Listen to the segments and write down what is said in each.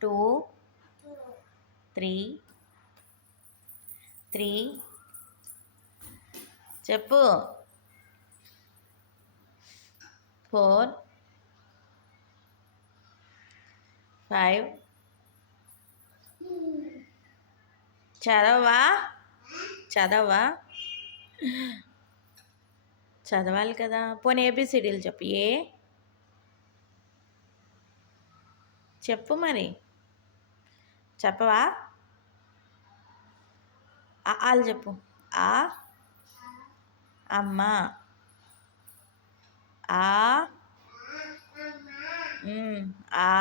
2 3 3 చెప్పు 4 5 చదవా చదవాలి కదా. పోనీ ఏబిసిడీలు చెప్పు. చెప్పు మరి చెప్పవా? ఆలు చెప్పు. ఆ అమ్మ, ఆ ఆ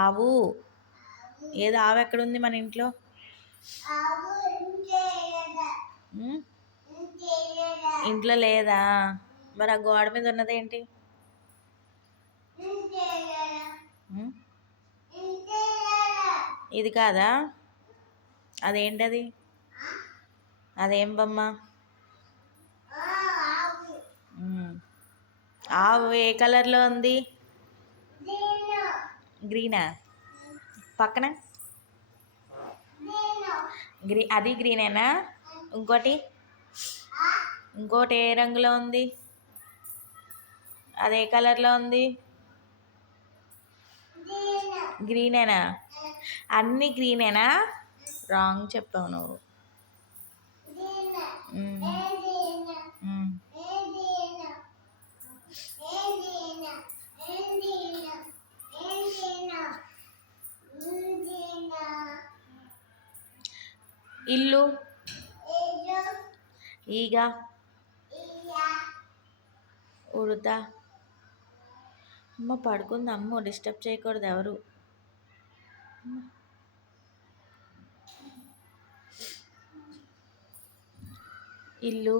ఆవు. ఏదో ఆవు ఎక్కడుంది మన ఇంట్లో? ఇంట్లో లేదా? మరి ఆ గోడ మీద ఉన్నదేంటి? ఇది కాదా? అదేంటది? అదేం బొమ్మ? ఆవు ఏ కలర్లో ఉంది? గ్రీనా? పక్కన అది గ్రీనేనా? ఇంకోటి ఏ రంగులో ఉంది? అది ఏ కలర్లో ఉంది? గ్రీనేనా? అన్నీ గ్రీనేనా? రాంగ్ చెప్పావు నువ్వు. ఇల్లు, ఈగ, ఉడత. అమ్మ పడుకుంది. అమ్మ డిస్టర్బ్ చేయకూడదు ఎవరు. ఇల్లు,